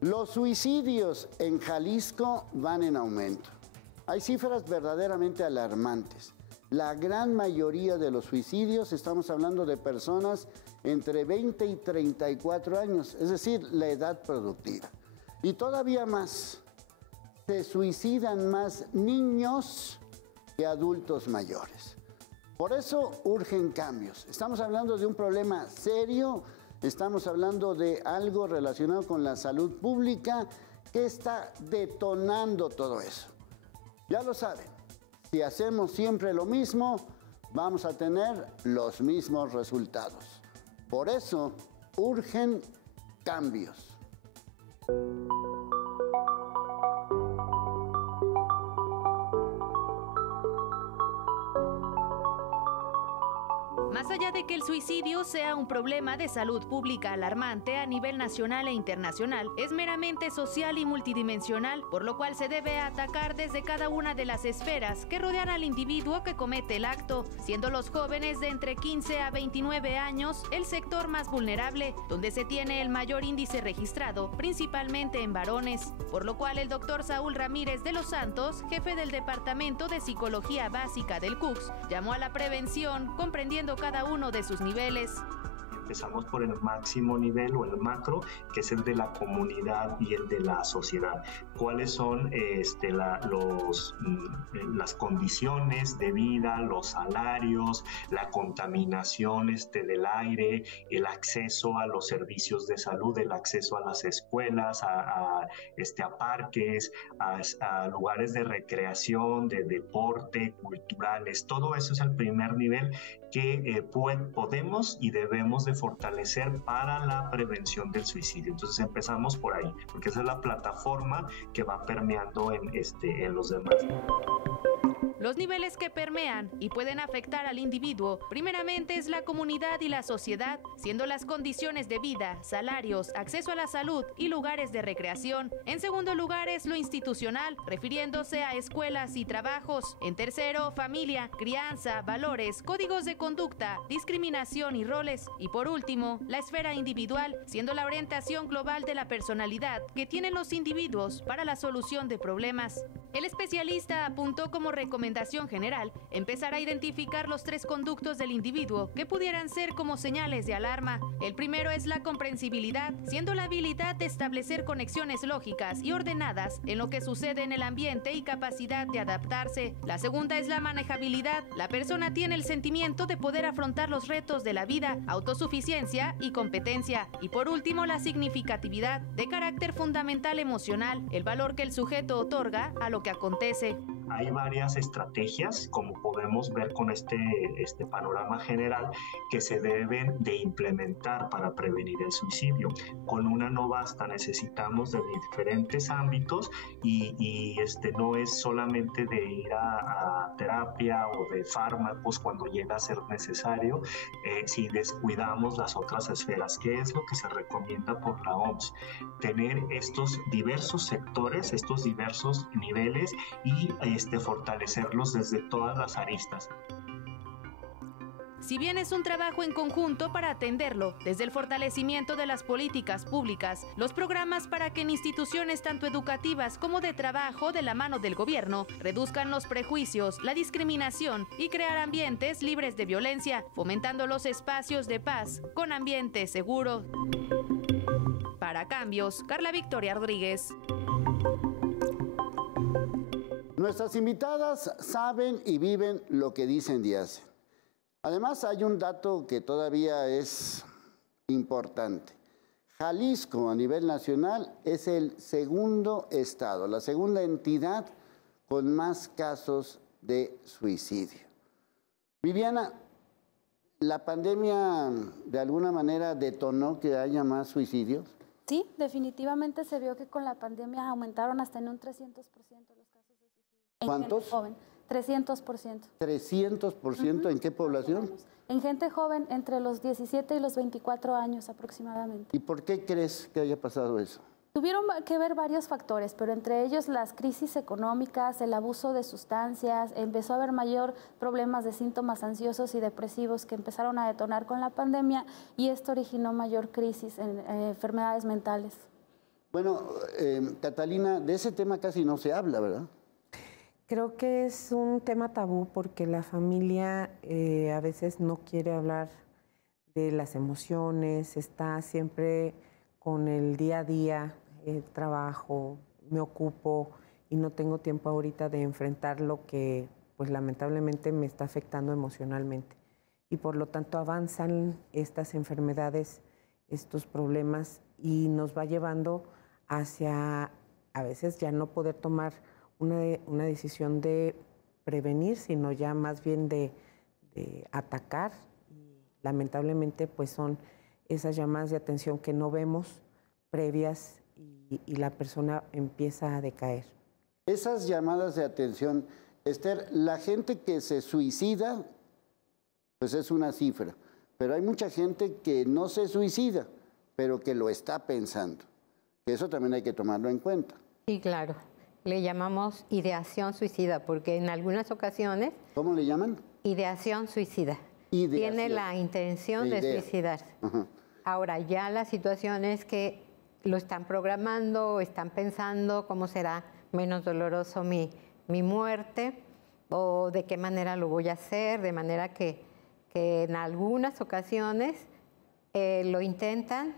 Los suicidios en Jalisco van en aumento. Hay cifras verdaderamente alarmantes. La gran mayoría de los suicidios, estamos hablando de personas entre 20 y 34 años, es decir, la edad productiva. Y todavía más, se suicidan más niños que adultos mayores. Por eso urgen cambios. Estamos hablando de un problema serio. Estamos hablando de algo relacionado con la salud pública que está detonando todo eso. Ya lo saben, si hacemos siempre lo mismo, vamos a tener los mismos resultados. Por eso urgen cambios. Más allá de que el suicidio sea un problema de salud pública alarmante a nivel nacional e internacional, es meramente social y multidimensional, por lo cual se debe atacar desde cada una de las esferas que rodean al individuo que comete el acto, siendo los jóvenes de entre 15 a 29 años el sector más vulnerable, donde se tiene el mayor índice registrado, principalmente en varones, por lo cual el doctor Saúl Ramírez de los Santos, jefe del Departamento de Psicología Básica del CUCS, llamó a la prevención comprendiendo cada uno de sus niveles. Empezamos por el máximo nivel o el macro, que es el de la comunidad y el de la sociedad. ¿Cuáles son las condiciones de vida, los salarios, la contaminación del aire, el acceso a los servicios de salud, el acceso a las escuelas, a parques, a lugares de recreación, de deporte, culturales? Todo eso es el primer nivel que podemos y debemos de fortalecer para la prevención del suicidio. Entonces empezamos por ahí, porque esa es la plataforma que va permeando en los demás. Los niveles que permean y pueden afectar al individuo, primeramente es la comunidad y la sociedad, siendo las condiciones de vida, salarios, acceso a la salud y lugares de recreación. En segundo lugar es lo institucional, refiriéndose a escuelas y trabajos. En tercero, familia, crianza, valores, códigos de conducta, discriminación y roles. Y por último, la esfera individual, siendo la orientación global de la personalidad que tienen los individuos para la solución de problemas. El especialista apuntó como recomendación general empezar a identificar los 3 conductos del individuo que pudieran ser como señales de alarma. El primero es la comprensibilidad, siendo la habilidad de establecer conexiones lógicas y ordenadas en lo que sucede en el ambiente y capacidad de adaptarse. La segunda es la manejabilidad. La persona tiene el sentimiento de poder afrontar los retos de la vida, autosuficiencia y competencia. Y por último, la significatividad, de carácter fundamental emocional, el valor que el sujeto otorga a lo que acontece. Hay varias estrategias, como podemos ver con este panorama general, que se deben de implementar para prevenir el suicidio. Con una no basta, necesitamos de diferentes ámbitos y no es solamente de ir a terapia o de fármacos cuando llega a ser necesario, si descuidamos las otras esferas. ¿Qué es lo que se recomienda por la OMS? Tener estos diversos sectores, estos diversos niveles y fortalecerlos desde todas las aristas. Si bien es un trabajo en conjunto para atenderlo, desde el fortalecimiento de las políticas públicas, los programas para que en instituciones tanto educativas como de trabajo de la mano del gobierno reduzcan los prejuicios, la discriminación y crear ambientes libres de violencia, fomentando los espacios de paz con ambiente seguro. Para Cambios, Carla Victoria Rodríguez. Nuestras invitadas saben y viven lo que dicen y hacen. Además, hay un dato que todavía es importante. Jalisco, a nivel nacional, es el segundo estado, la segunda entidad con más casos de suicidio. Viviana, ¿la pandemia de alguna manera detonó que haya más suicidios? Sí, definitivamente se vio que con la pandemia aumentaron hasta en un 300% los casos de suicidio. ¿Cuántos? Joven, 300%. ¿300%? ¿En qué población? en gente joven entre los 17 y los 24 años aproximadamente. ¿Y por qué crees que haya pasado eso? Tuvieron que ver varios factores, pero entre ellos las crisis económicas, el abuso de sustancias, empezó a haber mayor problemas de síntomas ansiosos y depresivos que empezaron a detonar con la pandemia y esto originó mayor crisis en enfermedades mentales. Bueno, Catalina, de ese tema casi no se habla, ¿verdad? Creo que es un tema tabú porque la familia a veces no quiere hablar de las emociones, está siempre con el día a día, el trabajo, me ocupo y no tengo tiempo ahorita de enfrentar lo que pues lamentablemente me está afectando emocionalmente. Y por lo tanto avanzan estas enfermedades, estos problemas y nos va llevando hacia a veces ya no poder tomar una decisión de prevenir, sino ya más bien de atacar. Y lamentablemente pues son esas llamadas de atención que no vemos previas y la persona empieza a decaer. Esas llamadas de atención, Esther, la gente que se suicida, pues es una cifra, pero hay mucha gente que no se suicida, pero que lo está pensando. Eso también hay que tomarlo en cuenta. Sí, claro. Le llamamos ideación suicida, porque en algunas ocasiones... ¿Cómo le llaman? Ideación suicida. Ideación. Tiene la intención de suicidarse. Ajá. Ahora, ya la situación es que lo están programando, están pensando cómo será menos doloroso mi muerte o de qué manera lo voy a hacer, de manera que en algunas ocasiones lo intentan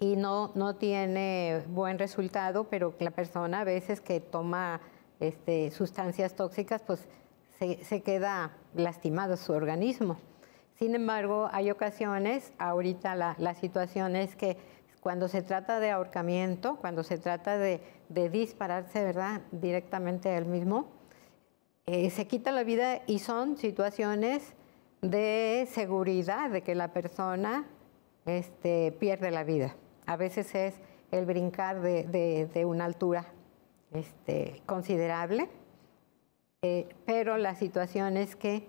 y no tiene buen resultado, pero la persona a veces que toma sustancias tóxicas, pues se queda lastimado su organismo. Sin embargo, hay ocasiones, ahorita la situación es que cuando se trata de ahorcamiento, cuando se trata de dispararse, ¿verdad?, directamente a él mismo, se quita la vida y son situaciones de seguridad, de que la persona pierde la vida. A veces es el brincar de una altura considerable, pero la situación es que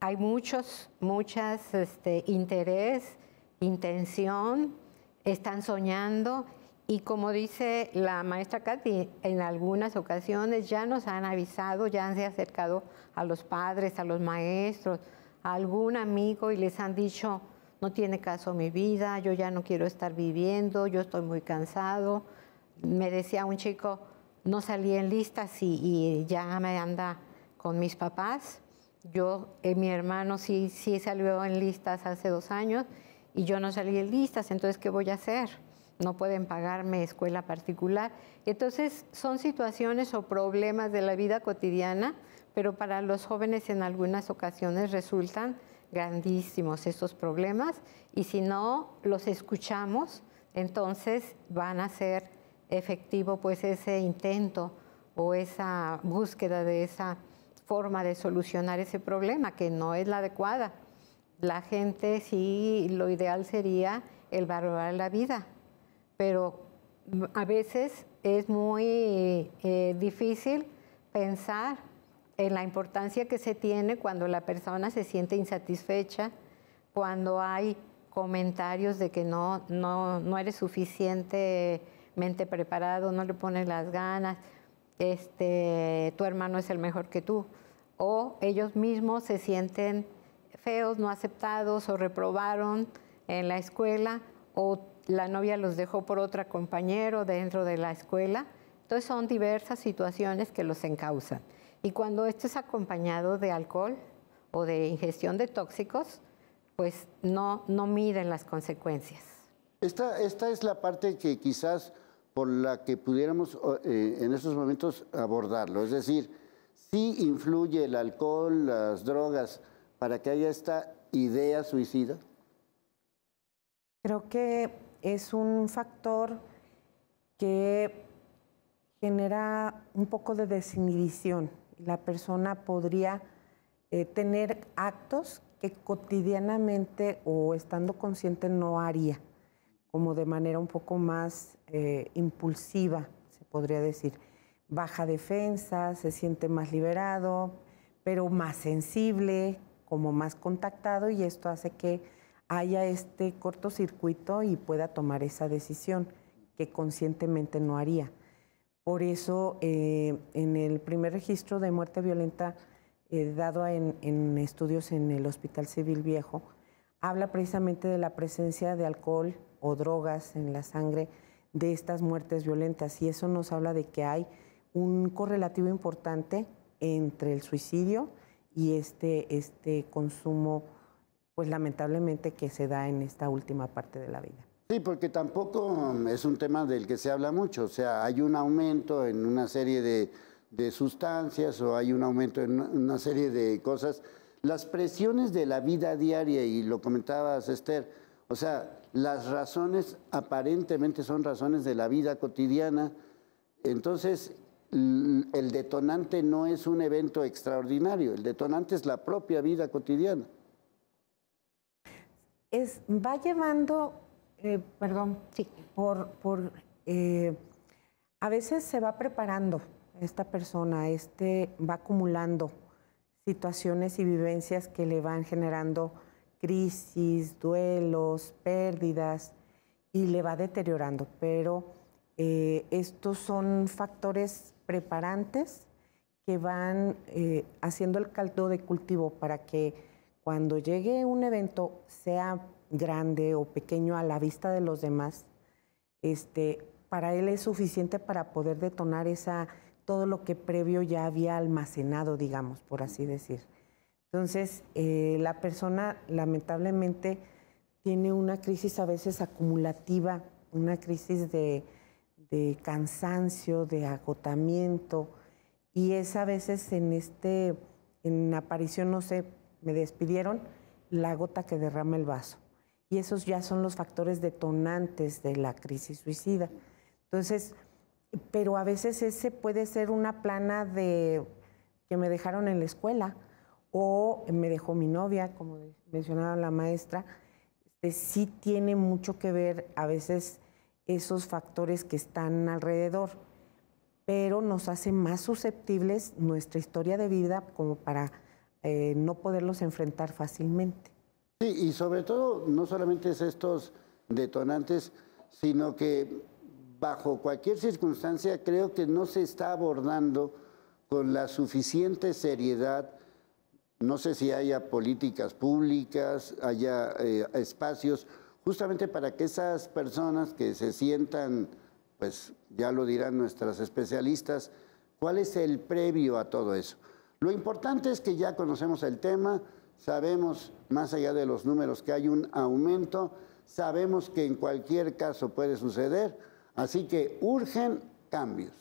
hay muchas interés, intención, están soñando y como dice la maestra Katy, en algunas ocasiones ya nos han avisado, ya han se acercado a los padres, a los maestros, a algún amigo y les han dicho, no tiene caso mi vida, yo ya no quiero estar viviendo, yo estoy muy cansado. Me decía un chico, no salí en listas y ya me anda con mis papás. Mi hermano sí salió en listas hace 2 años y yo no salí en listas, entonces ¿qué voy a hacer? No pueden pagarme escuela particular. Entonces son situaciones o problemas de la vida cotidiana, pero para los jóvenes en algunas ocasiones resultan grandísimos estos problemas y si no los escuchamos, entonces van a ser efectivo pues ese intento o esa búsqueda de esa forma de solucionar ese problema que no es la adecuada. La gente sí, lo ideal sería el valorar la vida, pero a veces es muy difícil pensar en la importancia que se tiene cuando la persona se siente insatisfecha, cuando hay comentarios de que no eres suficientemente preparado, no le pones las ganas, tu hermano es el mejor que tú, o ellos mismos se sienten feos, no aceptados o reprobaron en la escuela, o la novia los dejó por otro compañero dentro de la escuela. Entonces son diversas situaciones que los encausan. Y cuando esto es acompañado de alcohol o de ingestión de tóxicos, pues no miden las consecuencias. Esta es la parte que quizás por la que pudiéramos en estos momentos abordarlo. Es decir, sí influye el alcohol, las drogas, para que haya esta idea suicida. Creo que es un factor que genera un poco de desinhibición. La persona podría tener actos que cotidianamente o estando consciente no haría, como de manera un poco más impulsiva, se podría decir. Baja defensa, se siente más liberado, pero más sensible, como más contactado y esto hace que haya este cortocircuito y pueda tomar esa decisión que conscientemente no haría. Por eso, en el primer registro de muerte violenta dado en estudios en el Hospital Civil Viejo, habla precisamente de la presencia de alcohol o drogas en la sangre de estas muertes violentas, y eso nos habla de que hay un correlativo importante entre el suicidio y este consumo, pues lamentablemente, que se da en esta última parte de la vida. Sí, porque tampoco es un tema del que se habla mucho, o sea, hay un aumento en una serie de sustancias o hay un aumento en una serie de cosas. Las presiones de la vida diaria, y lo comentabas, Esther, o sea, las razones aparentemente son razones de la vida cotidiana, entonces el detonante no es un evento extraordinario, el detonante es la propia vida cotidiana. Va llevando, Sí. A veces se va preparando esta persona, va acumulando situaciones y vivencias que le van generando crisis, duelos, pérdidas, y le va deteriorando, pero estos son factores preparantes que van haciendo el caldo de cultivo para que cuando llegue un evento, sea grande o pequeño a la vista de los demás, para él es suficiente para poder detonar todo lo que previo ya había almacenado, digamos, por así decir. Entonces, la persona lamentablemente tiene una crisis a veces acumulativa, una crisis de cansancio, de agotamiento, y es a veces en aparición, no sé, me despidieron, la gota que derrama el vaso. Y esos ya son los factores detonantes de la crisis suicida. Entonces, pero a veces ese puede ser una plana de que me dejaron en la escuela o me dejó mi novia, como mencionaba la maestra. Sí tiene mucho que ver a veces esos factores que están alrededor, pero nos hace más susceptibles nuestra historia de vida como para no poderlos enfrentar fácilmente. Sí, y sobre todo, no solamente es estos detonantes, sino que bajo cualquier circunstancia creo que no se está abordando con la suficiente seriedad. No sé si haya políticas públicas, haya espacios, justamente para que esas personas que se sientan, pues ya lo dirán nuestras especialistas, cuál es el previo a todo eso. Lo importante es que ya conocemos el tema, sabemos, más allá de los números, que hay un aumento, sabemos que en cualquier caso puede suceder, así que urgen cambios.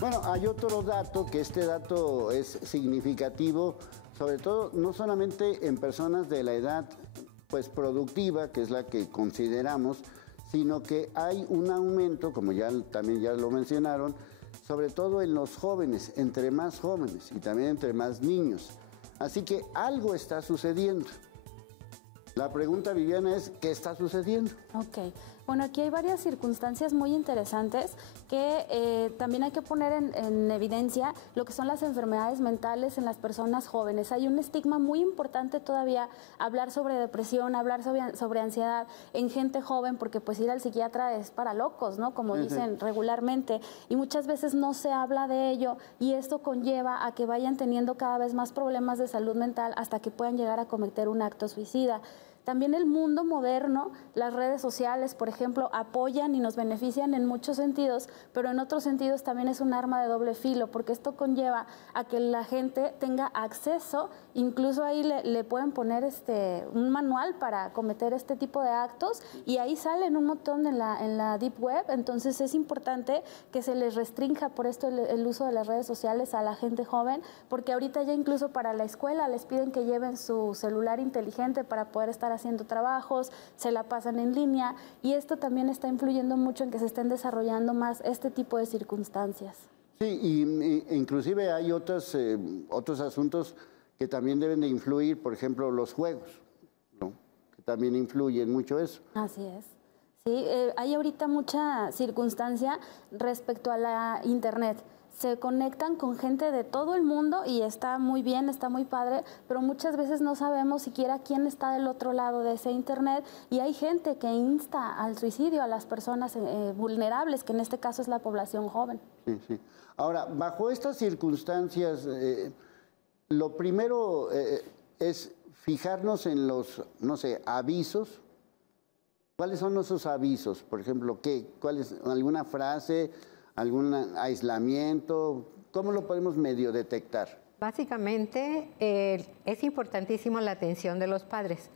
Bueno, hay otro dato, que este dato es significativo, sobre todo no solamente en personas de la edad pues productiva, que es la que consideramos, sino que hay un aumento, como también ya lo mencionaron, sobre todo en los jóvenes, entre más jóvenes y también entre más niños. Así que algo está sucediendo. La pregunta, Viviana, es ¿qué está sucediendo? Ok. Bueno, aquí hay varias circunstancias muy interesantes que también hay que poner en evidencia lo que son las enfermedades mentales en las personas jóvenes. Hay un estigma muy importante todavía hablar sobre depresión, hablar sobre ansiedad en gente joven, porque pues ir al psiquiatra es para locos, ¿no? Como dicen regularmente, y muchas veces no se habla de ello, y esto conlleva a que vayan teniendo cada vez más problemas de salud mental hasta que puedan llegar a cometer un acto suicida. También el mundo moderno, las redes sociales, por ejemplo, apoyan y nos benefician en muchos sentidos, pero en otros sentidos también es un arma de doble filo, porque esto conlleva a que la gente tenga acceso, incluso ahí le pueden poner un manual para cometer este tipo de actos, y ahí salen un montón en la Deep Web. Entonces es importante que se les restrinja por esto el uso de las redes sociales a la gente joven, porque ahorita ya incluso para la escuela les piden que lleven su celular inteligente para poder estar haciendo trabajos, se la pasan en línea, y esto también está influyendo mucho en que se estén desarrollando más este tipo de circunstancias. Sí, y inclusive hay otros asuntos que también deben de influir, por ejemplo, los juegos, ¿no? Que también influyen mucho eso. Así es. Sí, hay ahorita mucha circunstancia respecto a la internet. Se conectan con gente de todo el mundo y está muy bien, está muy padre, pero muchas veces no sabemos siquiera quién está del otro lado de ese internet, y hay gente que insta al suicidio a las personas vulnerables, que en este caso es la población joven. Sí, sí. Ahora, bajo estas circunstancias, lo primero es fijarnos en los, no sé, avisos. ¿Cuáles son esos avisos? Por ejemplo, ¿cuál es alguna frase, algún aislamiento? ¿Cómo lo podemos medio detectar? Básicamente, es importantísimo la atención de los padres,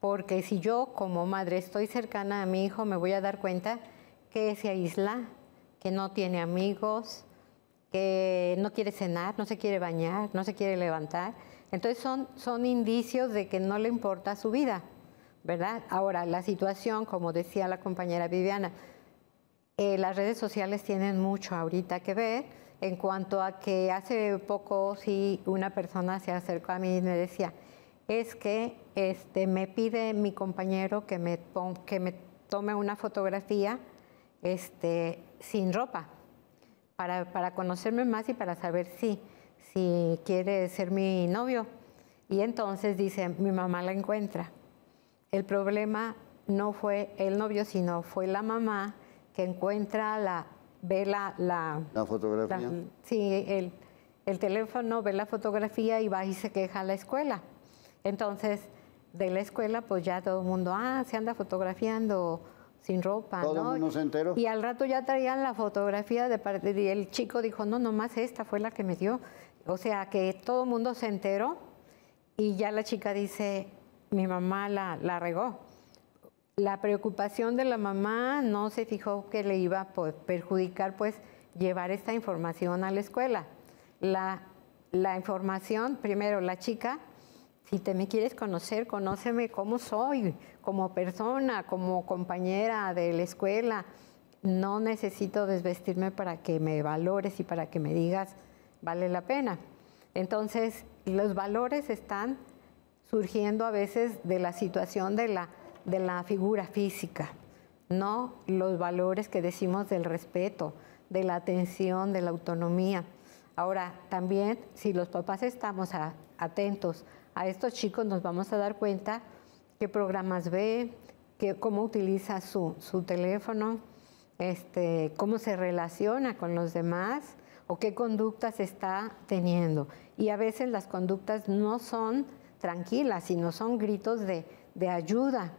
porque si yo como madre estoy cercana a mi hijo, me voy a dar cuenta que se aísla, que no tiene amigos, que no quiere cenar, no se quiere bañar, no se quiere levantar. Entonces son indicios de que no le importa su vida, ¿verdad? Ahora, la situación, como decía la compañera Viviana, las redes sociales tienen mucho ahorita que ver, en cuanto a que hace poco sí una persona se acercó a mí y me decía, es que me pide mi compañero que me tome una fotografía sin ropa, para conocerme más y para saber si quiere ser mi novio. Y entonces dice, mi mamá la encuentra. El problema no fue el novio, sino fue la mamá que encuentra, ve la fotografía. Sí, el teléfono, ve la fotografía y va y se queja a la escuela. Entonces, de la escuela, pues ya todo el mundo, se anda fotografiando sin ropa, todo el mundo se enteró. Y al rato ya traían la fotografía y el chico dijo, no, nomás esta fue la que me dio. O sea, que todo el mundo se enteró y ya la chica dice, mi mamá la regó. La preocupación de la mamá no se fijó que le iba a perjudicar, pues, llevar esta información a la escuela. La información, primero, la chica, si me quieres conocer, conóceme cómo soy, como persona, como compañera de la escuela. No necesito desvestirme para que me valores y para que me digas, vale la pena. Entonces, los valores están surgiendo a veces de la situación de la figura física, no los valores que decimos del respeto, de la atención, de la autonomía. Ahora, también, si los papás estamos atentos a estos chicos, nos vamos a dar cuenta qué programas ve, cómo utiliza su teléfono, cómo se relaciona con los demás o qué conductas está teniendo. Y a veces las conductas no son tranquilas, sino son gritos de ayuda.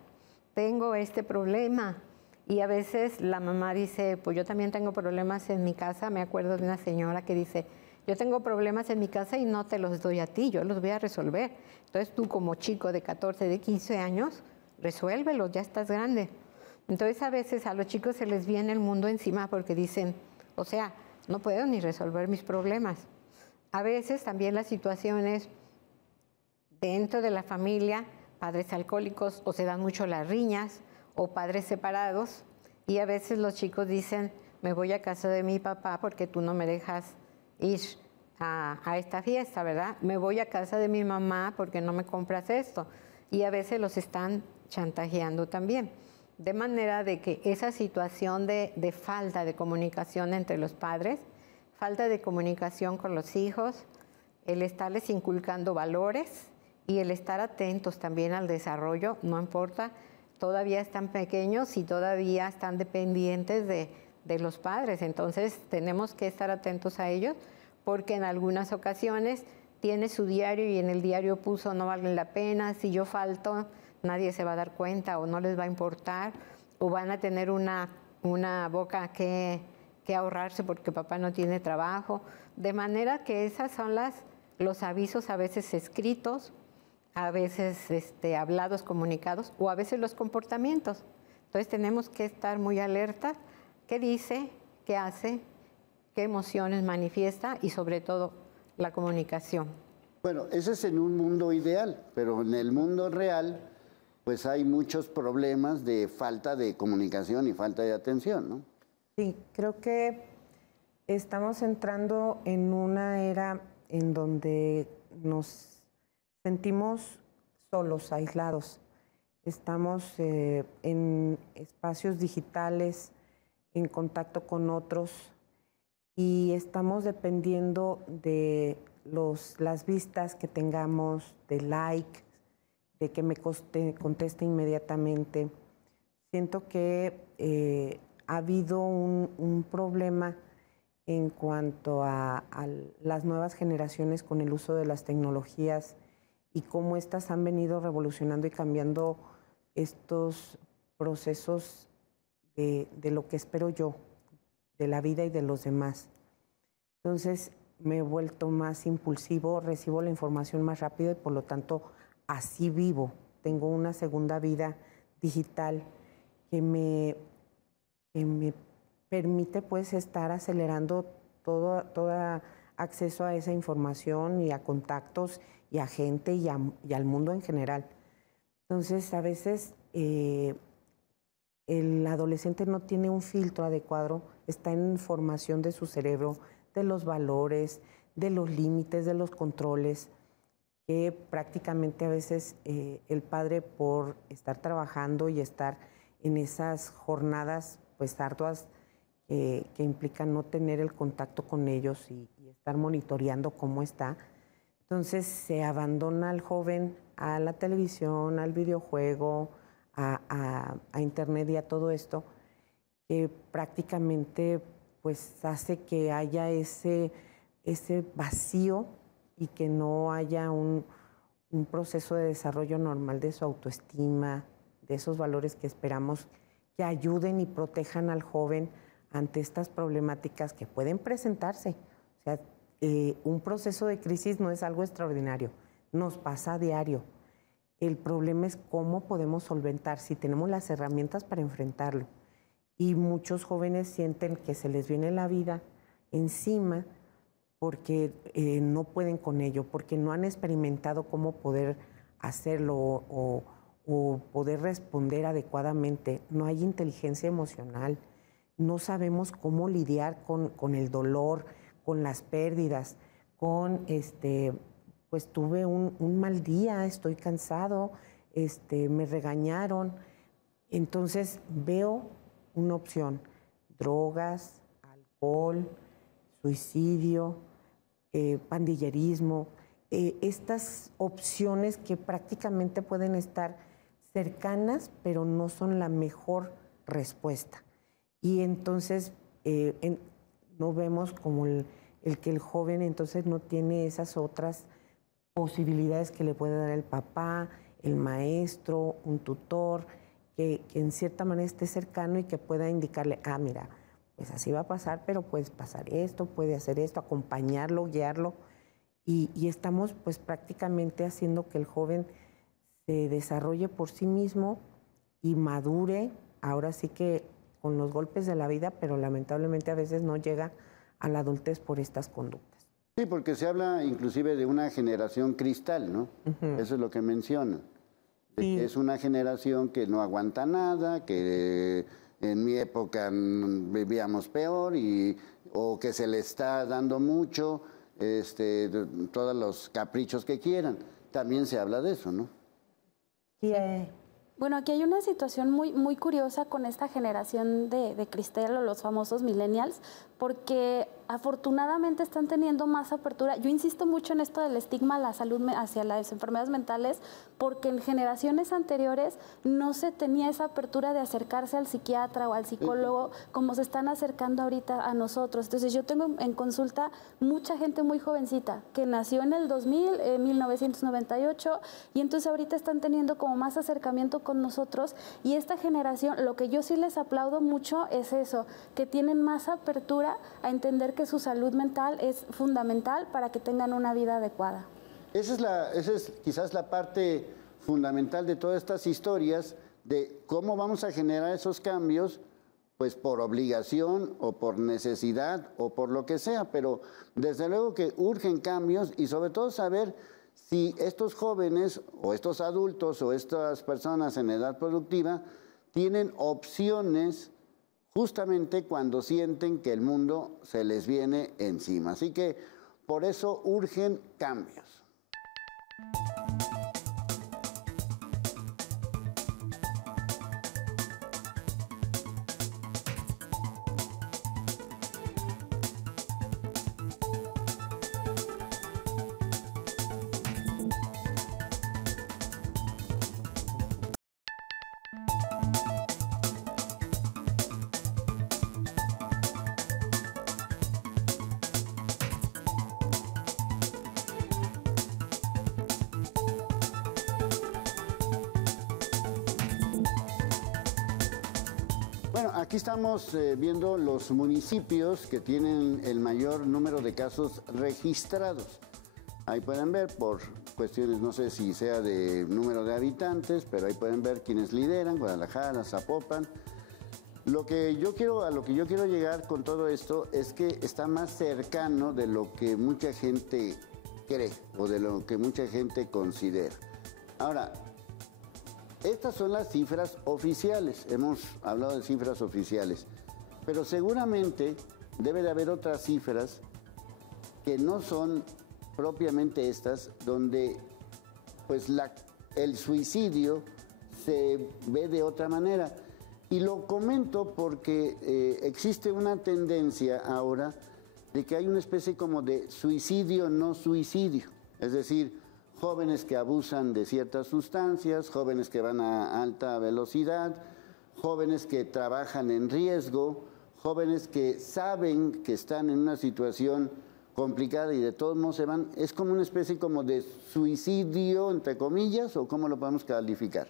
Tengo este problema. Y a veces la mamá dice, pues yo también tengo problemas en mi casa. Me acuerdo de una señora que dice, yo tengo problemas en mi casa y no te los doy a ti, yo los voy a resolver. Entonces tú como chico de 14, de 15 años, resuélvelos, ya estás grande. Entonces a veces a los chicos se les viene el mundo encima porque dicen, o sea, no puedo ni resolver mis problemas. A veces también las situaciones dentro de la familia, padres alcohólicos, o se dan mucho las riñas, o padres separados, y a veces los chicos dicen, me voy a casa de mi papá porque tú no me dejas ir a esta fiesta, ¿verdad? Me voy a casa de mi mamá porque no me compras esto. Y a veces los están chantajeando también. De manera de que esa situación de falta de comunicación entre los padres, falta de comunicación con los hijos, el estarles inculcando valores y el estar atentos también al desarrollo, no importa, todavía están pequeños y todavía están dependientes de los padres. Entonces tenemos que estar atentos a ellos porque en algunas ocasiones tiene su diario y en el diario puso no vale la pena, si yo falto nadie se va a dar cuenta o no les va a importar, o van a tener una boca que ahorrarse porque papá no tiene trabajo. De manera que esas son los avisos, a veces escritos, a veces hablados, comunicados, o a veces los comportamientos. Entonces tenemos que estar muy alertas. ¿Qué dice? ¿Qué hace? ¿Qué emociones manifiesta? Y sobre todo, la comunicación. Bueno, ese es en un mundo ideal, pero en el mundo real, pues hay muchos problemas de falta de comunicación y falta de atención, ¿no? Sí, creo que estamos entrando en una era en donde nos sentimos solos, aislados. Estamos en espacios digitales, en contacto con otros, y estamos dependiendo de las vistas que tengamos, de like, de que me conteste inmediatamente. Siento que ha habido un problema en cuanto a las nuevas generaciones con el uso de las tecnologías y cómo éstas han venido revolucionando y cambiando estos procesos de lo que espero yo, de la vida y de los demás. Entonces me he vuelto más impulsivo, recibo la información más rápido y por lo tanto así vivo. Tengo una segunda vida digital que me permite pues estar acelerando todo acceso a esa información y a contactos y a gente y al mundo en general. Entonces a veces el adolescente no tiene un filtro adecuado, está en formación de su cerebro, de los valores, de los límites, de los controles, que prácticamente a veces el padre, por estar trabajando y estar en esas jornadas pues arduas que implican no tener el contacto con ellos y estar monitoreando cómo está, entonces se abandona al joven a la televisión, al videojuego, a internet y a todo esto, que prácticamente pues hace que haya ese vacío y que no haya un proceso de desarrollo normal de su autoestima, de esos valores que esperamos que ayuden y protejan al joven ante estas problemáticas que pueden presentarse. O sea, un proceso de crisis no es algo extraordinario, nos pasa a diario. El problema es cómo podemos solventar, si tenemos las herramientas para enfrentarlo. Y muchos jóvenes sienten que se les viene la vida encima porque no pueden con ello, porque no han experimentado cómo poder hacerlo o poder responder adecuadamente. No hay inteligencia emocional, no sabemos cómo lidiar con el dolor, con las pérdidas, con pues tuve un mal día, estoy cansado, me regañaron. Entonces veo una opción: drogas, alcohol, suicidio, pandillerismo, estas opciones que prácticamente pueden estar cercanas, pero no son la mejor respuesta. Y entonces no vemos como el que el joven entonces no tiene esas otras posibilidades que le puede dar el papá, el maestro, un tutor, que en cierta manera esté cercano y que pueda indicarle, mira, pues así va a pasar, pero puedes pasar esto, puede hacer esto, acompañarlo, guiarlo. Y estamos pues prácticamente haciendo que el joven se desarrolle por sí mismo y madure, ahora sí que con los golpes de la vida, pero lamentablemente a veces no llega a la adultez por estas conductas. Sí, porque se habla inclusive de una generación cristal, ¿no? Eso es lo que mencionan. Sí. Es una generación que no aguanta nada, que en mi época vivíamos peor o que se le está dando mucho, todos los caprichos que quieran. También se habla de eso, ¿no? Sí. Bueno, aquí hay una situación muy curiosa con esta generación de cristal o los famosos millennials, porque afortunadamente están teniendo más apertura. Yo insisto mucho en esto del estigma a la salud hacia las enfermedades mentales, porque en generaciones anteriores no se tenía esa apertura de acercarse al psiquiatra o al psicólogo como se están acercando ahorita a nosotros. Entonces yo tengo en consulta mucha gente muy jovencita que nació en el 2000, 1998, y entonces ahorita están teniendo como más acercamiento con nosotros, y esta generación, lo que yo sí les aplaudo mucho es eso, que tienen más apertura a entender que su salud mental es fundamental para que tengan una vida adecuada. Esa es quizás la parte fundamental de todas estas historias, de cómo vamos a generar esos cambios, pues por obligación o por necesidad o por lo que sea, pero desde luego que urgen cambios, y sobre todo saber si estos jóvenes o estos adultos o estas personas en edad productiva tienen opciones justamente cuando sienten que el mundo se les viene encima. Así que por eso urgen cambios. Bueno, aquí estamos viendo los municipios que tienen el mayor número de casos registrados. Ahí pueden ver por cuestiones, no sé si sea de número de habitantes, pero ahí pueden ver quiénes lideran: Guadalajara, Zapopan. A lo que yo quiero llegar con todo esto es que está más cercano de lo que mucha gente cree o de lo que mucha gente considera. Ahora, estas son las cifras oficiales, hemos hablado de cifras oficiales, pero seguramente debe de haber otras cifras que no son propiamente estas, donde pues el suicidio se ve de otra manera. Y lo comento porque existe una tendencia ahora de que hay una especie como de suicidio no suicidio, es decir, jóvenes que abusan de ciertas sustancias, jóvenes que van a alta velocidad, jóvenes que trabajan en riesgo, jóvenes que saben que están en una situación complicada y de todos modos se van. Es como una especie como de suicidio, entre comillas, ¿o cómo lo podemos calificar?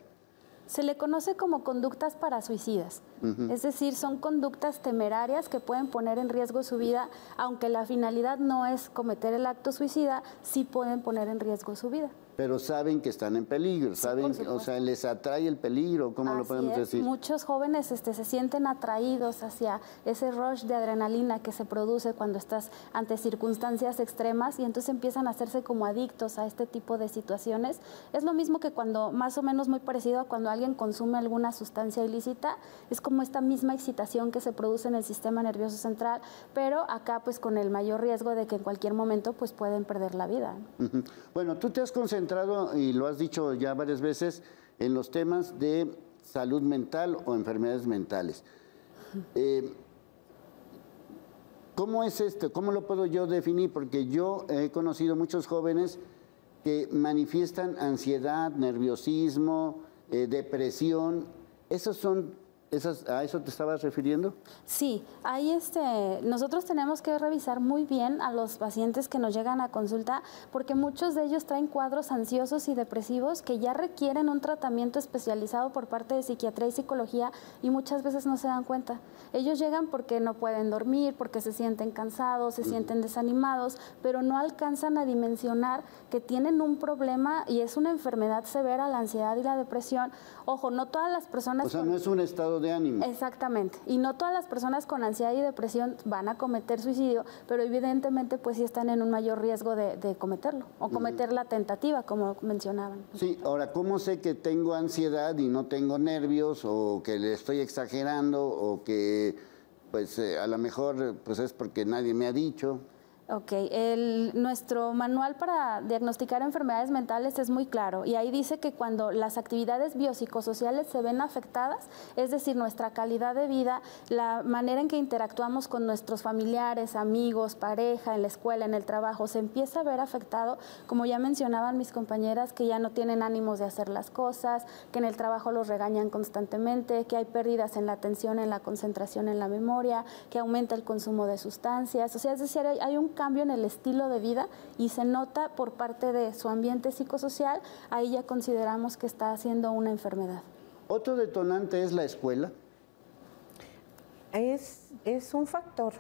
Se le conoce como conductas parasuicidas, es decir, son conductas temerarias que pueden poner en riesgo su vida, aunque la finalidad no es cometer el acto suicida, sí pueden poner en riesgo su vida. Pero saben que están en peligro, saben, o sea, les atrae el peligro, ¿cómo lo podemos decir? Muchos jóvenes se sienten atraídos hacia ese rush de adrenalina que se produce cuando estás ante circunstancias extremas, y entonces empiezan a hacerse como adictos a este tipo de situaciones. Es lo mismo que cuando, más o menos muy parecido a cuando alguien consume alguna sustancia ilícita, es como esta misma excitación que se produce en el sistema nervioso central, pero acá pues con el mayor riesgo de que en cualquier momento pues pueden perder la vida. Bueno, tú te has concentrado, y lo has dicho ya varias veces, en los temas de salud mental o enfermedades mentales. ¿Cómo es esto? ¿Cómo lo puedo yo definir? Porque yo he conocido muchos jóvenes que manifiestan ansiedad, nerviosismo, depresión. ¿A eso te estabas refiriendo? Sí, nosotros tenemos que revisar muy bien a los pacientes que nos llegan a consulta, porque muchos de ellos traen cuadros ansiosos y depresivos que ya requieren un tratamiento especializado por parte de psiquiatría y psicología, y muchas veces no se dan cuenta. Ellos llegan porque no pueden dormir, porque se sienten cansados, se sienten desanimados, pero no alcanzan a dimensionar que tienen un problema y es una enfermedad severa, la ansiedad y la depresión. Ojo, no todas las personas... O sea, no es un estado de ánimo. Exactamente. Y no todas las personas con ansiedad y depresión van a cometer suicidio, pero evidentemente pues sí están en un mayor riesgo de cometerlo o cometer la tentativa, como mencionaban. Sí, ahora, ¿cómo sé que tengo ansiedad y no tengo nervios, o que le estoy exagerando, o que pues a lo mejor pues es porque nadie me ha dicho? Ok, nuestro manual para diagnosticar enfermedades mentales es muy claro y ahí dice que cuando las actividades biopsicosociales se ven afectadas, es decir, nuestra calidad de vida, la manera en que interactuamos con nuestros familiares, amigos, pareja, en la escuela, en el trabajo, se empieza a ver afectado, como ya mencionaban mis compañeras, que ya no tienen ánimos de hacer las cosas, que en el trabajo los regañan constantemente, que hay pérdidas en la atención, en la concentración, en la memoria, que aumenta el consumo de sustancias, o sea, es decir, hay un cambio en el estilo de vida y se nota por parte de su ambiente psicosocial, ahí ya consideramos que está haciendo una enfermedad. ¿Otro detonante es la escuela? Es un factor.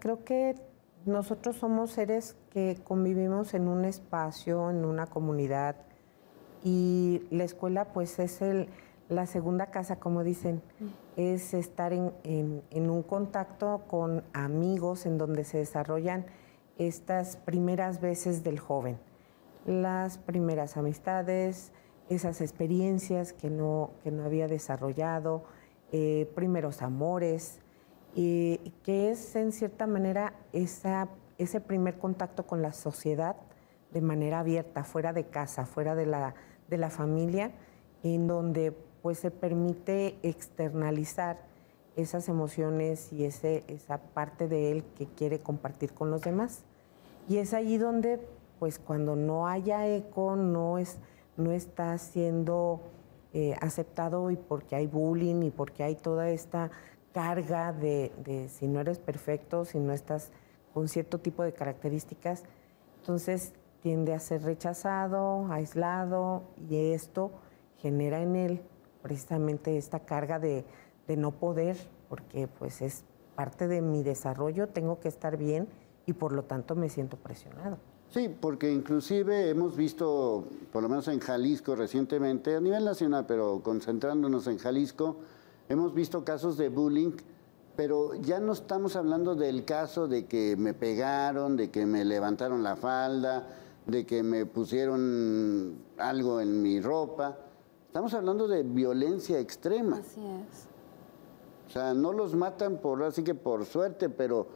Creo que nosotros somos seres que convivimos en un espacio, en una comunidad, y la escuela pues es la segunda casa, como dicen, es estar en un contacto con amigos en donde se desarrollan estas primeras veces del joven, las primeras amistades, esas experiencias que no había desarrollado, primeros amores, que es en cierta manera ese primer contacto con la sociedad de manera abierta, fuera de casa, fuera de la familia, en donde pues se permite externalizar esas emociones y esa parte de él que quiere compartir con los demás. Y es ahí donde, pues cuando no haya eco, no está siendo aceptado, y porque hay bullying y porque hay toda esta carga de si no eres perfecto, si no estás con cierto tipo de características, entonces tiende a ser rechazado, aislado, y esto genera en él precisamente esta carga de no poder, porque pues es parte de mi desarrollo, tengo que estar bien y por lo tanto me siento presionado. Sí, porque inclusive hemos visto, por lo menos en Jalisco recientemente, a nivel nacional, pero concentrándonos en Jalisco, hemos visto casos de bullying, pero ya no estamos hablando del caso de que me pegaron, de que me levantaron la falda, de que me pusieron algo en mi ropa. Estamos hablando de violencia extrema. Así es. O sea, no los matan así que por suerte, pero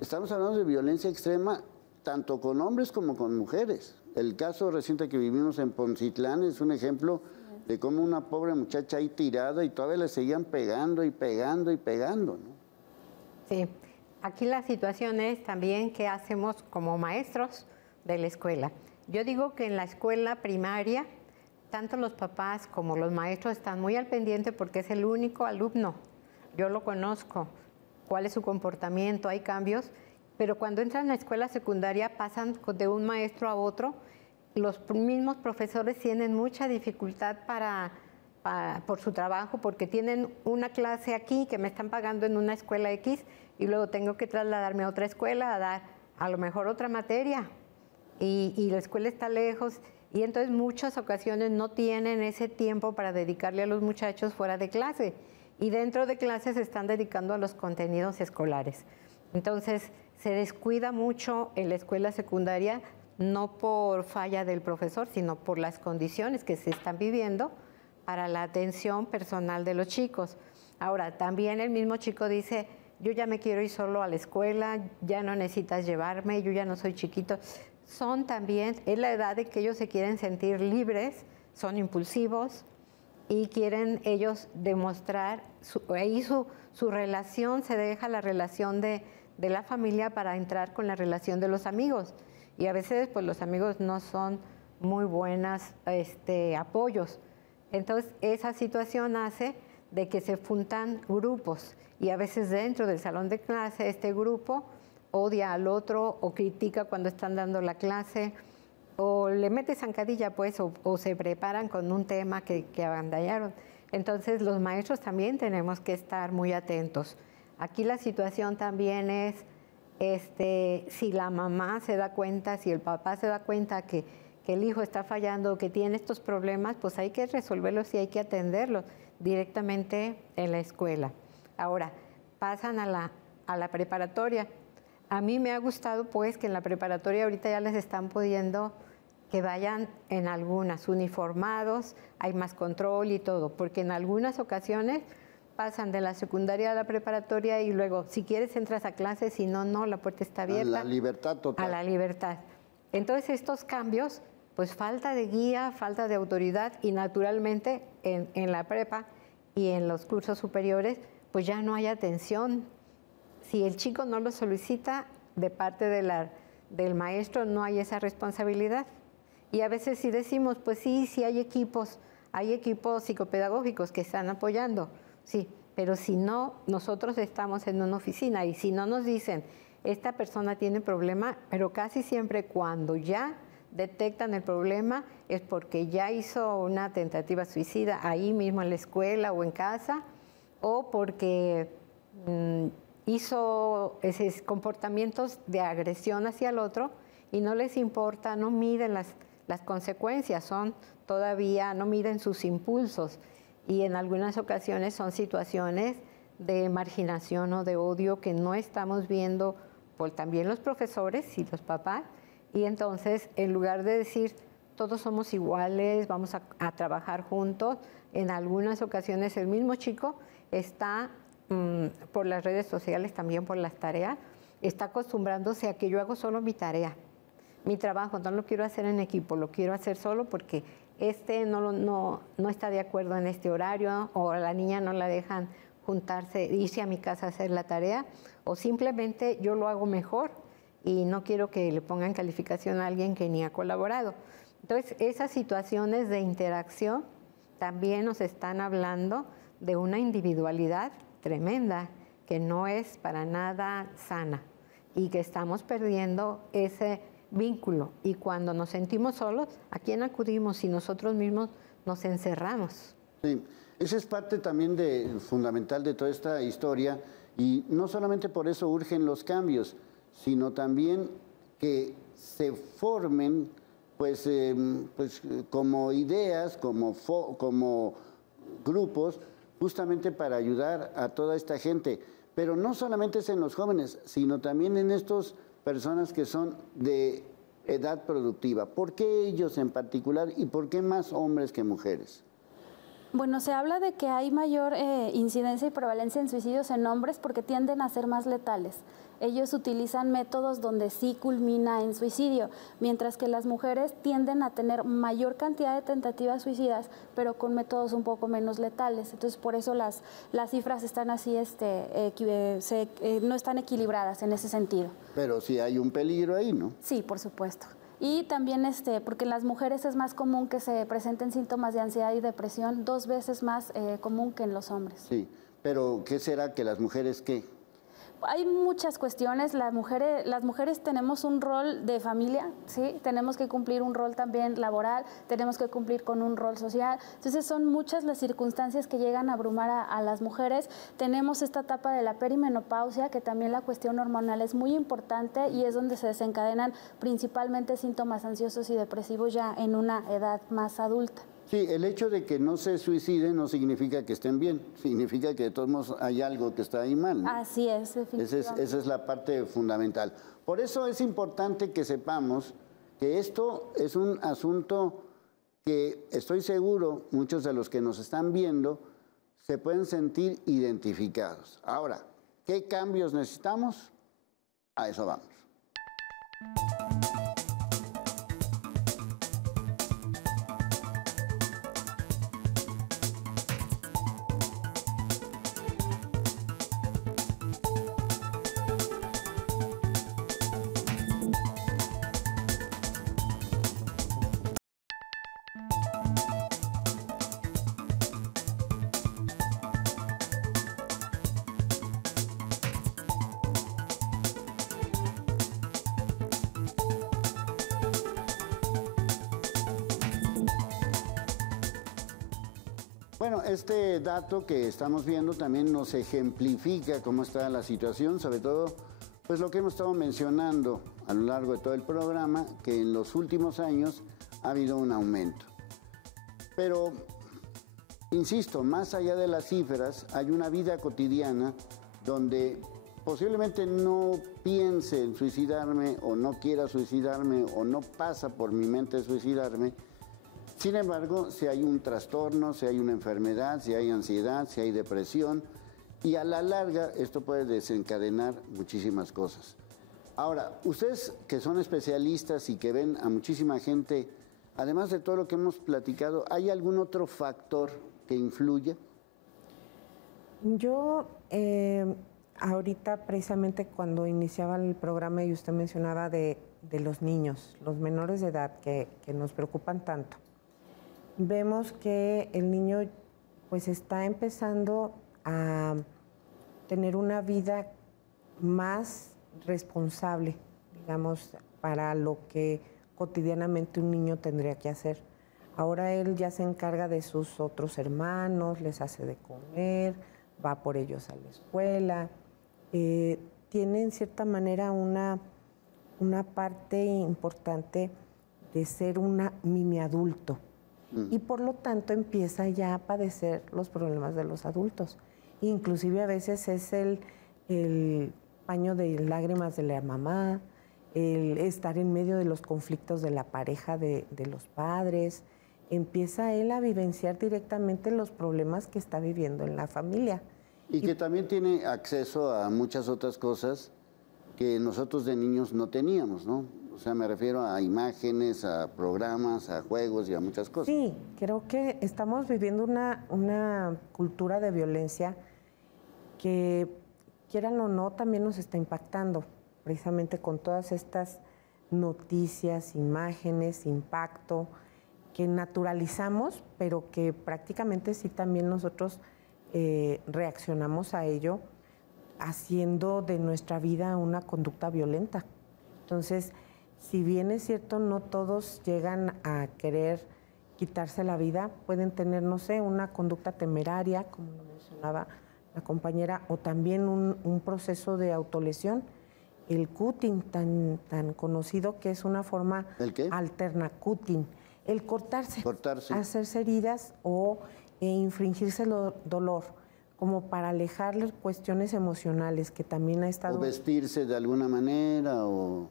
estamos hablando de violencia extrema tanto con hombres como con mujeres. El caso reciente que vivimos en Poncitlán es un ejemplo de cómo una pobre muchacha ahí tirada y todavía le seguían pegando y pegando y pegando, ¿no? Sí, aquí la situación es también qué hacemos como maestros de la escuela. Yo digo que en la escuela primaria, tanto los papás como los maestros están muy al pendiente porque es el único alumno. Yo lo conozco, cuál es su comportamiento, hay cambios, pero cuando entran a la escuela secundaria pasan de un maestro a otro. Los mismos profesores tienen mucha dificultad por su trabajo, porque tienen una clase aquí que me están pagando en una escuela X y luego tengo que trasladarme a otra escuela a dar a lo mejor otra materia y la escuela está lejos, y entonces muchas ocasiones no tienen ese tiempo para dedicarle a los muchachos fuera de clase, y dentro de clase se están dedicando a los contenidos escolares. Entonces se descuida mucho en la escuela secundaria, no por falla del profesor, sino por las condiciones que se están viviendo para la atención personal de los chicos. Ahora, también el mismo chico dice, yo ya me quiero ir solo a la escuela, ya no necesitas llevarme, yo ya no soy chiquito. Son también, es la edad de que ellos se quieren sentir libres, son impulsivos y quieren ellos demostrar, su relación, se deja la relación de la familia para entrar con la relación de los amigos. Y a veces pues los amigos no son muy buenas apoyos. Entonces esa situación hace de que se juntan grupos, y a veces dentro del salón de clase este grupo odia al otro o critica cuando están dando la clase o le mete zancadilla pues o se preparan con un tema que abandonaron. Entonces los maestros también tenemos que estar muy atentos. Aquí la situación también es si la mamá se da cuenta, si el papá se da cuenta que el hijo está fallando, que tiene estos problemas, pues hay que resolverlos y hay que atenderlos directamente en la escuela. Ahora, pasan a la preparatoria. A mí me ha gustado pues que en la preparatoria ahorita ya les están pudiendo que vayan en algunas uniformados, hay más control y todo, porque en algunas ocasiones pasan de la secundaria a la preparatoria y luego, si quieres, entras a clases, si no, no, la puerta está abierta. A la libertad total. A la libertad. Entonces, estos cambios, pues falta de guía, falta de autoridad y naturalmente en la prepa y en los cursos superiores, pues ya no hay atención. Si el chico no lo solicita, de parte del maestro no hay esa responsabilidad. Y a veces si decimos, pues sí hay equipos psicopedagógicos que están apoyando, sí, pero si no, nosotros estamos en una oficina y si no nos dicen, esta persona tiene problema, pero casi siempre cuando ya detectan el problema es porque ya hizo una tentativa suicida ahí mismo en la escuela o en casa, o porque hizo esos comportamientos de agresión hacia el otro y no les importa, no miden las consecuencias, no miden sus impulsos y en algunas ocasiones son situaciones de marginación o de odio que no estamos viendo por también los profesores y los papás, y entonces en lugar de decir todos somos iguales, vamos a trabajar juntos, en algunas ocasiones el mismo chico está por las redes sociales, también por las tareas, está acostumbrándose a que yo hago solo mi tarea, mi trabajo, no lo quiero hacer en equipo, lo quiero hacer solo porque no está de acuerdo en este horario, o a la niña no la dejan juntarse, irse a mi casa a hacer la tarea, o simplemente yo lo hago mejor y no quiero que le pongan calificación a alguien que ni ha colaborado. Entonces, esas situaciones de interacción también nos están hablando de una individualidad tremenda que no es para nada sana y que estamos perdiendo ese vínculo. Y cuando nos sentimos solos, ¿a quién acudimos si nosotros mismos nos encerramos? Sí, esa es parte también fundamental de toda esta historia, y no solamente por eso urgen los cambios, sino también que se formen pues como ideas, como grupos, justamente para ayudar a toda esta gente. Pero no solamente es en los jóvenes, sino también en estas personas que son de edad productiva. ¿Por qué ellos en particular y por qué más hombres que mujeres? Bueno, se habla de que hay mayor incidencia y prevalencia en suicidios en hombres porque tienden a ser más letales. Ellos utilizan métodos donde sí culmina en suicidio, mientras que las mujeres tienden a tener mayor cantidad de tentativas suicidas, pero con métodos un poco menos letales. Entonces, por eso las cifras están así, no están equilibradas en ese sentido. Pero sí hay un peligro ahí, ¿no? Sí, por supuesto. Y también porque en las mujeres es más común que se presenten síntomas de ansiedad y depresión, 2 veces más común que en los hombres. Sí, pero ¿qué será que las mujeres qué? Hay muchas cuestiones. Las mujeres tenemos un rol de familia, ¿sí? Tenemos que cumplir un rol también laboral, tenemos que cumplir con un rol social. Entonces son muchas las circunstancias que llegan a abrumar a las mujeres. Tenemos esta etapa de la perimenopausia, que también la cuestión hormonal es muy importante y es donde se desencadenan principalmente síntomas ansiosos y depresivos ya en una edad más adulta. Sí, el hecho de que no se suiciden no significa que estén bien, significa que de todos modos hay algo que está ahí mal, ¿no? Así es, definitivamente. Esa es la parte fundamental. Por eso es importante que sepamos que esto es un asunto que estoy seguro muchos de los que nos están viendo se pueden sentir identificados. Ahora, ¿qué cambios necesitamos? A eso vamos. Bueno, este dato que estamos viendo también nos ejemplifica cómo está la situación, sobre todo pues lo que hemos estado mencionando a lo largo de todo el programa, que en los últimos años ha habido un aumento. Pero, insisto, más allá de las cifras, hay una vida cotidiana donde posiblemente no piense en suicidarme o no quiera suicidarme o no pasa por mi mente suicidarme, Sin embargo, si hay un trastorno, si hay una enfermedad, si hay ansiedad, si hay depresión, y a la larga esto puede desencadenar muchísimas cosas. Ahora, ustedes que son especialistas y que ven a muchísima gente, además de todo lo que hemos platicado, ¿hay algún otro factor que influye? Yo, ahorita precisamente cuando iniciaba el programa y usted mencionaba de los niños, los menores de edad que nos preocupan tanto, vemos que el niño pues está empezando a tener una vida más responsable, digamos, para lo que cotidianamente un niño tendría que hacer. Ahora él ya se encarga de sus otros hermanos, les hace de comer, va por ellos a la escuela, tiene en cierta manera una parte importante de ser un mini adulto. Y por lo tanto empieza ya a padecer los problemas de los adultos. Inclusive a veces es el paño de lágrimas de la mamá, el estar en medio de los conflictos de la pareja de los padres. Empieza él a vivenciar directamente los problemas que está viviendo en la familia. Y que también tiene acceso a muchas otras cosas que nosotros de niños no teníamos, ¿no? O sea, me refiero a imágenes, a programas, a juegos y a muchas cosas. Sí, creo que estamos viviendo una cultura de violencia que, quieran o no, también nos está impactando, precisamente con todas estas noticias, imágenes, impacto, que naturalizamos, pero que prácticamente sí también nosotros reaccionamos a ello, haciendo de nuestra vida una conducta violenta. Entonces, si bien es cierto, no todos llegan a querer quitarse la vida, pueden tener, no sé, una conducta temeraria, como lo mencionaba la compañera, o también un proceso de autolesión. El cutting, tan conocido, que es una forma alterna, cutting, el cortarse, hacerse heridas o infringirse dolor, como para alejar cuestiones emocionales que también ha estado... O vestirse de alguna manera, o...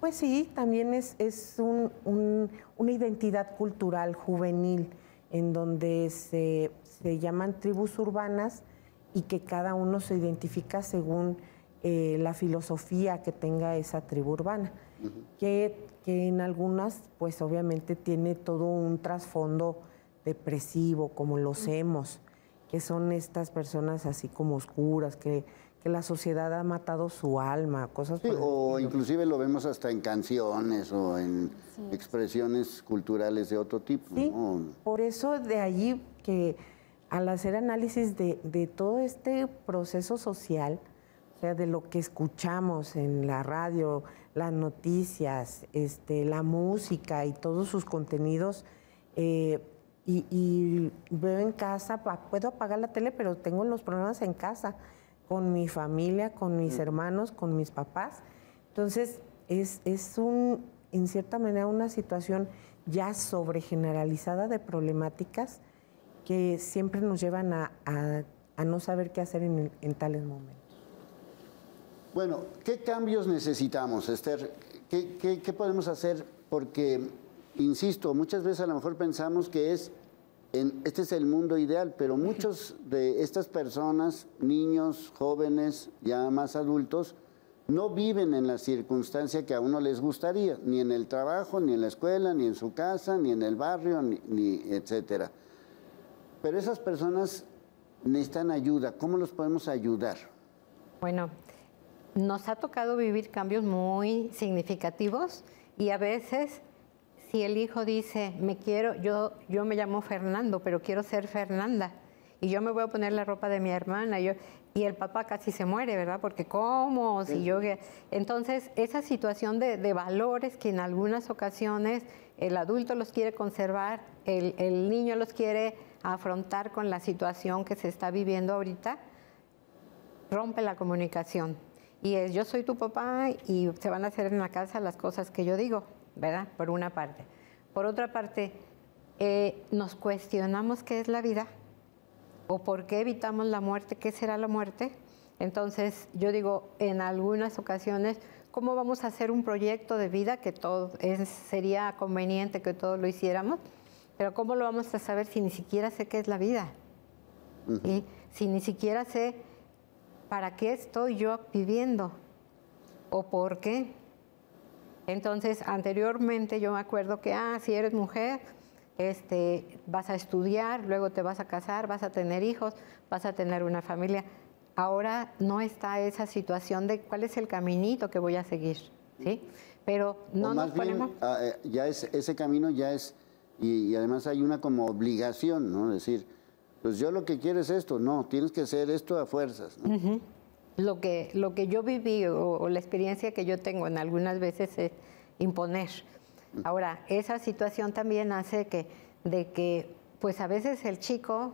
Pues sí, también es una identidad cultural juvenil en donde se llaman tribus urbanas y que cada uno se identifica según la filosofía que tenga esa tribu urbana, que en algunas pues obviamente tiene todo un trasfondo depresivo, como los emos, que son estas personas así como oscuras, que la sociedad ha matado su alma, cosas por el estilo. O inclusive lo vemos hasta en canciones o en expresiones culturales de otro tipo. Sí, ¿no? Por eso de allí que al hacer análisis de todo este proceso social, o sea, de lo que escuchamos en la radio, las noticias, la música y todos sus contenidos, y veo en casa, puedo apagar la tele, pero tengo los problemas en casa, con mi familia, con mis hermanos, con mis papás. Entonces, es en cierta manera una situación ya sobregeneralizada de problemáticas que siempre nos llevan a no saber qué hacer en tales momentos. Bueno, ¿qué cambios necesitamos, Esther? ¿Qué podemos hacer? Porque, insisto, muchas veces a lo mejor pensamos que este es el mundo ideal, pero muchos de estas personas, niños, jóvenes, ya más adultos, no viven en la circunstancia que a uno les gustaría, ni en el trabajo, ni en la escuela, ni en su casa, ni en el barrio, ni etcétera. Pero esas personas necesitan ayuda. ¿Cómo los podemos ayudar? Bueno, nos ha tocado vivir cambios muy significativos y a veces, si el hijo dice, yo me llamo Fernando, pero quiero ser Fernanda, y yo me voy a poner la ropa de mi hermana, y el papá casi se muere, ¿verdad? Porque ¿cómo? Si yo... Entonces, esa situación de valores que en algunas ocasiones el adulto los quiere conservar, el niño los quiere afrontar con la situación que se está viviendo ahorita, rompe la comunicación. Y es, yo soy tu papá y se van a hacer en la casa las cosas que yo digo, ¿verdad? Por una parte. Por otra parte, nos cuestionamos qué es la vida o por qué evitamos la muerte, qué será la muerte. Entonces, yo digo, en algunas ocasiones, ¿cómo vamos a hacer un proyecto de vida que sería conveniente que todos lo hiciéramos? Pero ¿cómo lo vamos a saber si ni siquiera sé qué es la vida? ¿Sí? Si ni siquiera sé para qué estoy yo viviendo o por qué. Entonces, anteriormente yo me acuerdo que, si eres mujer, vas a estudiar, luego te vas a casar, vas a tener hijos, vas a tener una familia. Ahora no está esa situación de cuál es el caminito que voy a seguir, ¿sí? Pero no o nos más bien, ponemos... ya es, ese camino ya es, y además hay una como obligación, ¿no? Decir, pues yo lo que quiero es esto, no, tienes que hacer esto a fuerzas, ¿no? Lo que yo viví o la experiencia que yo tengo en algunas veces es imponer. Ahora, esa situación también hace de que pues a veces el chico,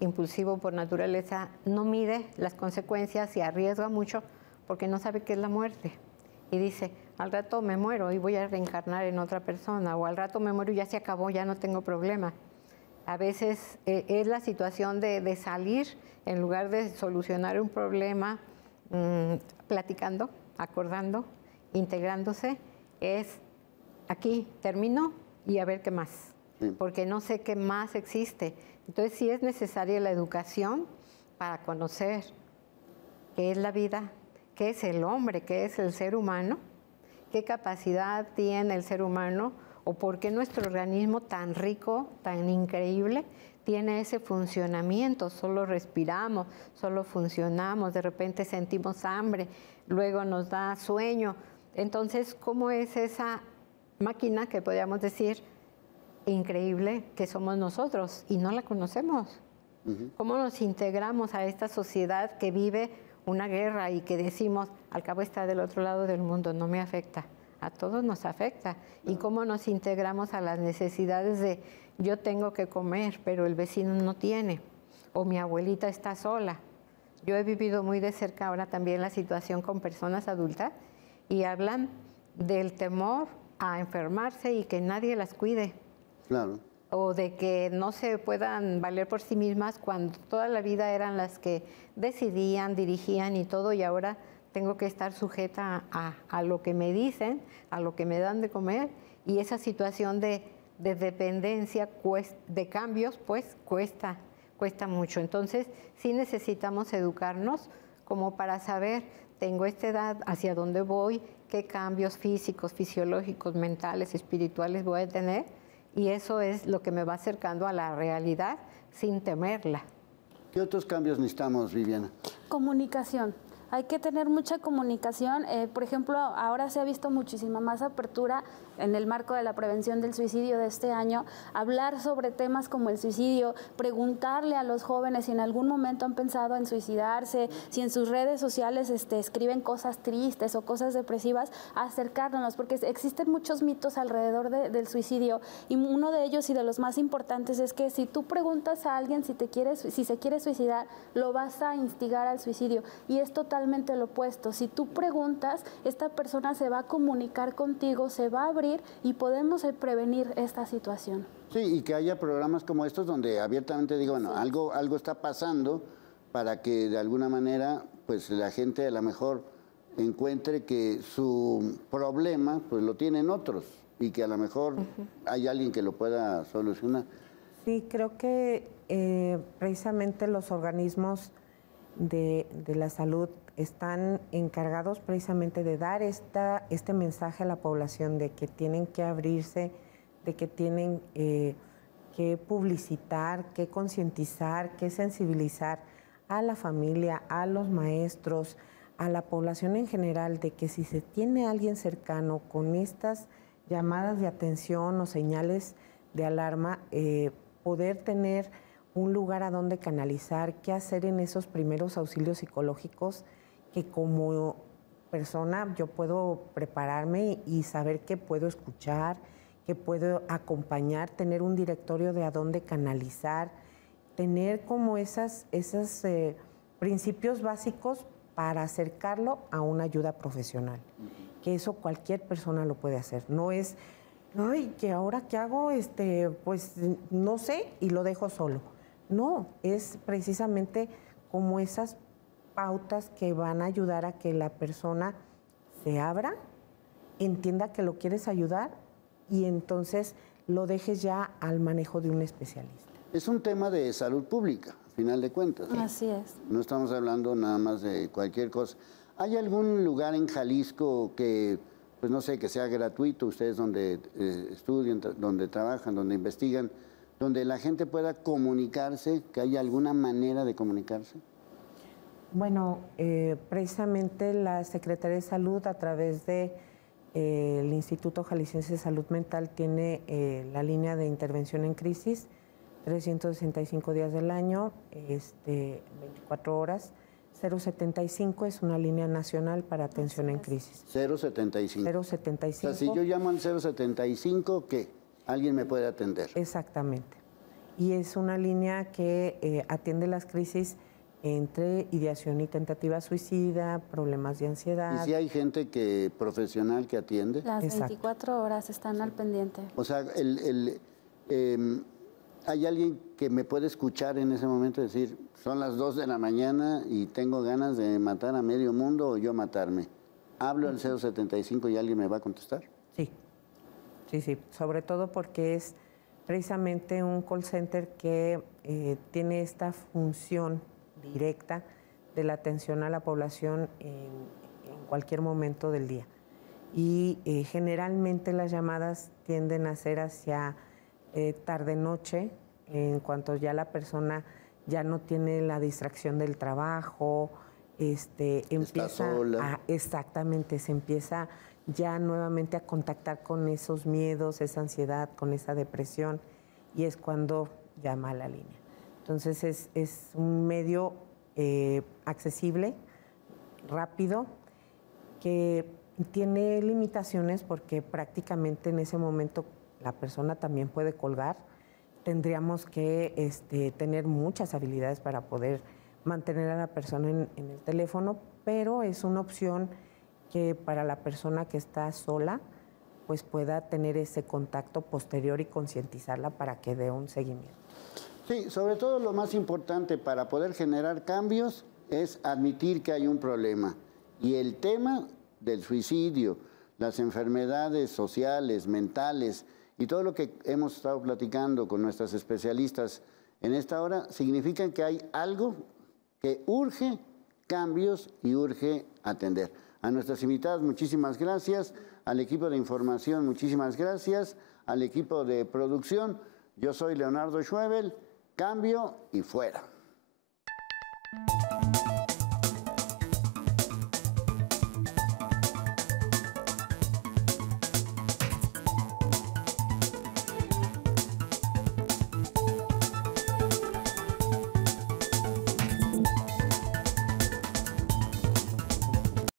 impulsivo por naturaleza, no mide las consecuencias y arriesga mucho porque no sabe qué es la muerte. Y dice, al rato me muero y voy a reencarnar en otra persona, o al rato me muero y ya se acabó, ya no tengo problema. A veces es la situación de salir, en lugar de solucionar un problema, platicando, acordando, integrándose, es aquí termino y a ver qué más, porque no sé qué más existe. Entonces sí es necesaria la educación para conocer qué es la vida, qué es el hombre, qué es el ser humano, qué capacidad tiene el ser humano, o por qué nuestro organismo tan rico, tan increíble, tiene ese funcionamiento. Solo respiramos, solo funcionamos, de repente sentimos hambre, luego nos da sueño. Entonces, ¿cómo es esa máquina que podríamos decir increíble que somos nosotros y no la conocemos? ¿Cómo nos integramos a esta sociedad que vive una guerra y que decimos, al cabo está del otro lado del mundo, no me afecta? A todos nos afecta. ¿Y cómo nos integramos a las necesidades de yo tengo que comer, pero el vecino no tiene? O mi abuelita está sola. Yo he vivido muy de cerca ahora también la situación con personas adultas y hablan del temor a enfermarse y que nadie las cuide. Claro. O de que no se puedan valer por sí mismas cuando toda la vida eran las que decidían, dirigían y todo, y ahora tengo que estar sujeta a lo que me dicen, a lo que me dan de comer, y esa situación de dependencia, de cambios, pues cuesta mucho. Entonces, sí necesitamos educarnos como para saber, tengo esta edad, hacia dónde voy, qué cambios físicos, fisiológicos, mentales, espirituales voy a tener, y eso es lo que me va acercando a la realidad sin temerla. ¿Qué otros cambios necesitamos, Viviana? Comunicación. Hay que tener mucha comunicación. Por ejemplo, ahora se ha visto muchísima más apertura en el marco de la prevención del suicidio de este año, hablar sobre temas como el suicidio, preguntarle a los jóvenes si en algún momento han pensado en suicidarse, si en sus redes sociales escriben cosas tristes o cosas depresivas, acercarnos, porque existen muchos mitos alrededor del suicidio, y uno de ellos y de los más importantes es que si tú preguntas a alguien si se quiere suicidar, lo vas a instigar al suicidio, y es totalmente lo opuesto. Si tú preguntas, esta persona se va a comunicar contigo, se va a abrir y podemos prevenir esta situación. Sí, y que haya programas como estos donde abiertamente digo, bueno, algo está pasando para que de alguna manera pues la gente a lo mejor encuentre que su problema pues lo tienen otros y que a lo mejor hay alguien que lo pueda solucionar. Sí, creo que precisamente los organismos de la salud están encargados precisamente de dar este mensaje a la población de que tienen que abrirse, de que tienen que publicitar, que concientizar, que sensibilizar a la familia, a los maestros, a la población en general, de que si se tiene a alguien cercano con estas llamadas de atención o señales de alarma, poder tener un lugar a donde canalizar, qué hacer en esos primeros auxilios psicológicos, que como persona yo puedo prepararme y saber que puedo escuchar, que puedo acompañar, tener un directorio de a dónde canalizar, tener como esos principios básicos para acercarlo a una ayuda profesional, que eso cualquier persona lo puede hacer. No es, ay, que ahora qué hago, pues no sé y lo dejo solo. No, es precisamente como esas pautas que van a ayudar a que la persona se abra, entienda que lo quieres ayudar y entonces lo dejes ya al manejo de un especialista. Es un tema de salud pública, al final de cuentas, ¿no? Así es. No estamos hablando nada más de cualquier cosa. ¿Hay algún lugar en Jalisco que, pues no sé, que sea gratuito, ustedes donde estudian, donde trabajan, donde investigan, donde la gente pueda comunicarse, que haya alguna manera de comunicarse? Bueno, precisamente la Secretaría de Salud, a través de el Instituto Jalisciense de Salud Mental, tiene la línea de intervención en crisis, 365 días del año, 24 horas. 075 es una línea nacional para atención en crisis. 075. 075. O sea, si yo llamo al 075, ¿qué? ¿Alguien me puede atender? Exactamente. Y es una línea que atiende las crisis entre ideación y tentativa suicida, problemas de ansiedad. ¿Y si hay gente profesional que atiende? Las Exacto. 24 horas están al pendiente. O sea, ¿hay alguien que me puede escuchar en ese momento y decir, son las 2 de la mañana y tengo ganas de matar a medio mundo o yo matarme? ¿Hablo al 075 y alguien me va a contestar? Sí, sí, sobre todo porque es precisamente un call center que tiene esta función directa de la atención a la población en cualquier momento del día. Y generalmente las llamadas tienden a ser hacia tarde-noche, en cuanto ya la persona ya no tiene la distracción del trabajo, empieza sola. Exactamente, se empieza ya nuevamente a contactar con esos miedos, esa ansiedad, con esa depresión, y es cuando llama a la línea. Entonces es un medio accesible, rápido, que tiene limitaciones porque prácticamente en ese momento la persona también puede colgar. Tendríamos que tener muchas habilidades para poder mantener a la persona en el teléfono, pero es una opción que para la persona que está sola, pues pueda tener ese contacto posterior y concientizarla para que dé un seguimiento. Sí, sobre todo lo más importante para poder generar cambios es admitir que hay un problema. Y el tema del suicidio, las enfermedades sociales, mentales y todo lo que hemos estado platicando con nuestras especialistas en esta hora, significan que hay algo que urge cambios y urge atender. A nuestras invitadas, muchísimas gracias. Al equipo de información, muchísimas gracias. Al equipo de producción, yo soy Leonardo Schwebel. Cambio y fuera.